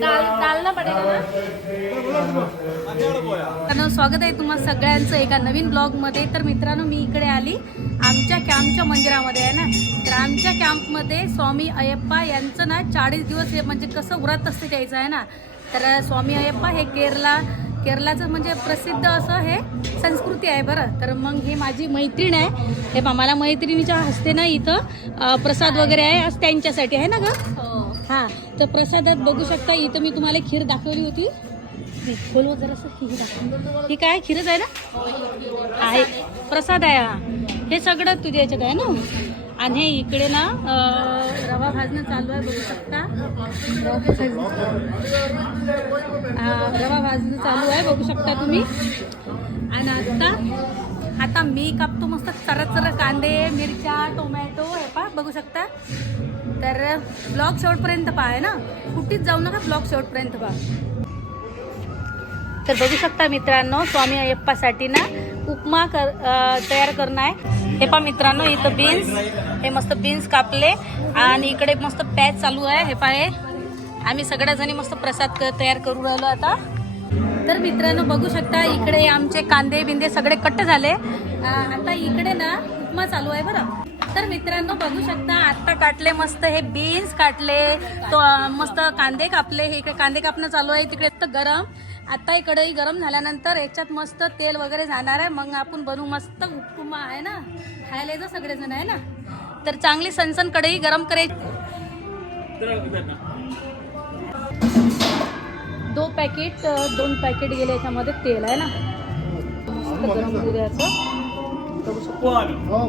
डाल डालना पडेगा ना मित्रांनो स्वागत आहे तुम्हा सगळ्यांचं एका नवीन ब्लॉगमध्ये. तर मित्रांनो मी इकडे आली. आमच्या कॅम्पच्या मंदिरामध्ये आहे ना? तर आमच्या कॅम्पमध्ये स्वामी अयप्पा यांचं ना चाळीस दिवस हे म्हणजे कसं व्रत असते त्याचं आहे ना? तर स्वामी अयप्पा हे केरला केरलाचं म्हणजे प्रसिद्ध असं हे संस्कृती आहे बरं. तर मग हे माझी मैत्रीण आहे. हे मला मैत्रिणीच्या हस्ते ना इथं प्रसाद वगैरे आहे. असं त्यांच्यासाठी आहे ना गं? हो. हा तर प्रसादात बघू शकता इथं मी तुम्हाला खीर दाखवली होती. हे जरा जरासं खीर दाखव ही काय खीरच आहे ना? आहे. प्रसाद आहे हा. हे सगळं तुझ्या याच्यात आहे ना? आणि हे इकडे ना रवा भाजणं चालू आहे बघू शकता. रवा भाजणं रवा भाजणं चालू आहे बघू शकता तुम्ही. आणि आता आता मी कापतो मस्त चरा कांदे मिरच्या टोमॅटो हे पा बघू शकता. तर ब्लॉग शेवटपर्यंत पहा आहे ना? कुठेच जाऊ नका ब्लॉग शेवटपर्यंत पहा. तर बघू शकता मित्रांनो स्वामी अय्यप्पासाठी ना उपमा कर तयार करणं आहे. हे पहा मित्रांनो इथं बीन्स हे मस्त बीन्स कापले आणि इकडे मस्त पॅच चालू आहे. हे पहा हे. आम्ही सगळ्या जणी मस्त प्रसाद क- तयार करू राहिलो आता. तर मित्रांनो बघू शकता इकडे आमचे कांदे बिंदे सगळे कट्ट झाले. आता इकडे ना उपमा चालू आहे बरं. तर मित्रांनो बघू शकता आत्ता काटले मस्त हे बीन्स काटले तो मस्त कांदे कापले हे इकडे कांदे कापणं चालू आहे तिकडे तर गरम. आता कढई गरम झाल्यानंतर याच्यात मस्त तेल वगैरे जाणार आहे. मग आपण बनवू मस्त उपमा आहे ना? खायला येतं सगळेजण आहे ना? तर चांगली सनसन कढई गरम करायची दो पॅकेट दोन पॅकेट गेले याच्यामध्ये तेल आहे ना? गरम होऊ द्यायचं बघू शकतो हो,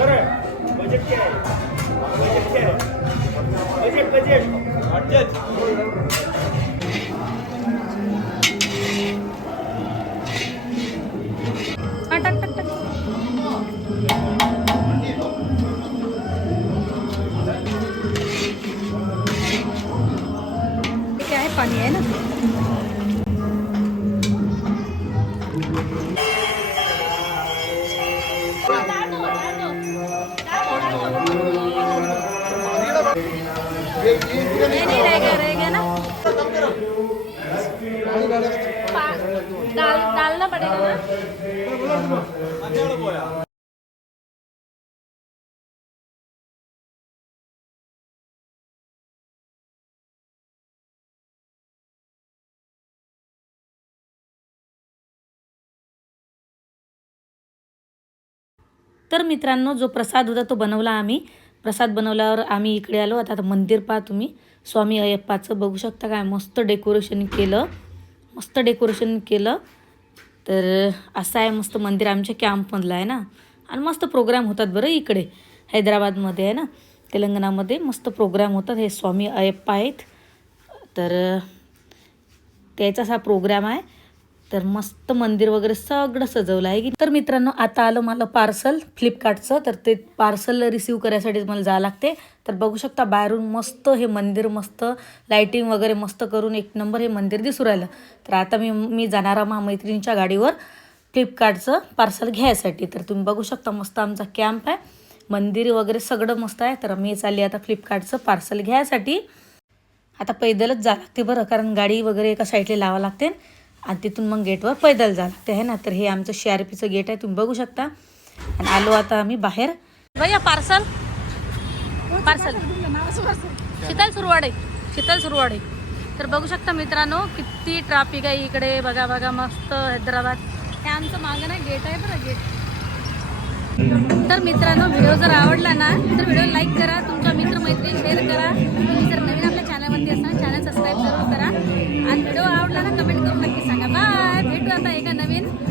हा नहीं ना। डाल डालना पड़ेगा ना। तर मित्रांनो जो प्रसाद होता तो बनवला आम्ही. प्रसाद बनवल्यावर आम्ही इकडे आलो. आता मंदिर पहा तुम्ही. स्वामी अय्यप्पाचं बघू शकता काय मस्त डेकोरेशन केलं. मस्त डेकोरेशन केलं. तर असं आहे मस्त मंदिर. आमच्या कॅम्पमधलं आहे ना. आणि मस्त प्रोग्राम होतात बरं इकडे. हैदराबादमध्ये आहे ना. तेलंगणामध्ये मस्त प्रोग्राम होतात. हे स्वामी अय्यप्पा आहेत. तर त्याचाच हा प्रोग्राम आहे. तर मस्त मंदिर वगैरे सगळं सजवलं आहे. की तर मित्रांनो आता आलं मला पार्सल फ्लिपकार्टचं. तर ते पार्सल रिसीव करायसाठी मला जावं लागते. तर बघू शकता बाहेरून मस्त हे मंदिर मस्त लाईटिंग वगैरे मस्त करून एक नंबर हे मंदिर दिसू राहिलं. तर आता मी मी जाणारा महामैत्रिणीच्या गाडीवर फ्लिपकार्टचं पार्सल घ्यायसाठी. तर तुम्ही बघू शकता मस्त आमचा कॅम्प आहे. मंदिर वगैरे सगळं मस्त आहे. तर मी चालली आता फ्लिपकार्टचं पार्सल घ्यायसाठी. आता पैदलच जा लागते बरं कारण गाडी वगैरे एका साईडला लावा लागते. आणि तिथून मग गेटवर पैदल जा लागते आहे ना तर हे आमचं सी आर पीचं गेट आहे तुम्ही बघू शकता. आणि आलो आता आम्ही बाहेर. भैया पार्सल पार्सल शीतल सुरवाडे. शीतल सुरवाडे. तर बघू शकता मित्रांनो किती ट्राफिक आहे इकडे. बघा बघा मस्त हैदराबाद. हे आमचं मागं ना गेट आहे बरं गेट. तर मित्रांनो व्हिडिओ जर आवडला ना तर व्हिडिओ लाईक करा. तुमच्या मित्रमैत्रिणी शेअर करा. तुम्ही जर नवीन आपल्या चॅनलवरती असाल चॅनल सबस्क्राईब जरूर करा. आणि